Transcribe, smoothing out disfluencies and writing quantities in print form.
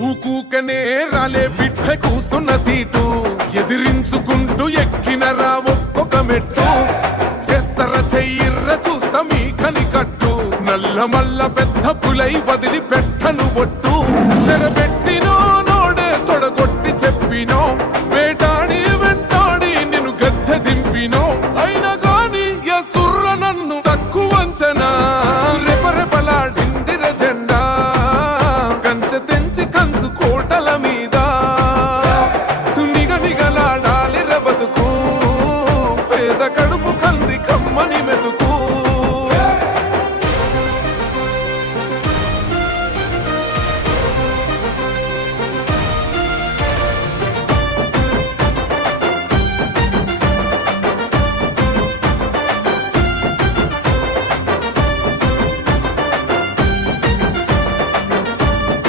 ఊకూకనే రాలే బిడ్డ కూసున్న సీటు ఎదిరించుకుంటూ ఎక్కినరా ఒక్కొక్క మెట్టు చేస్తర చెయ్యిర్ర చూస్తా మీ కనికట్టు నల్ల మల్ల పెద్ద పులై వదిలి పెట్టను ఒట్టు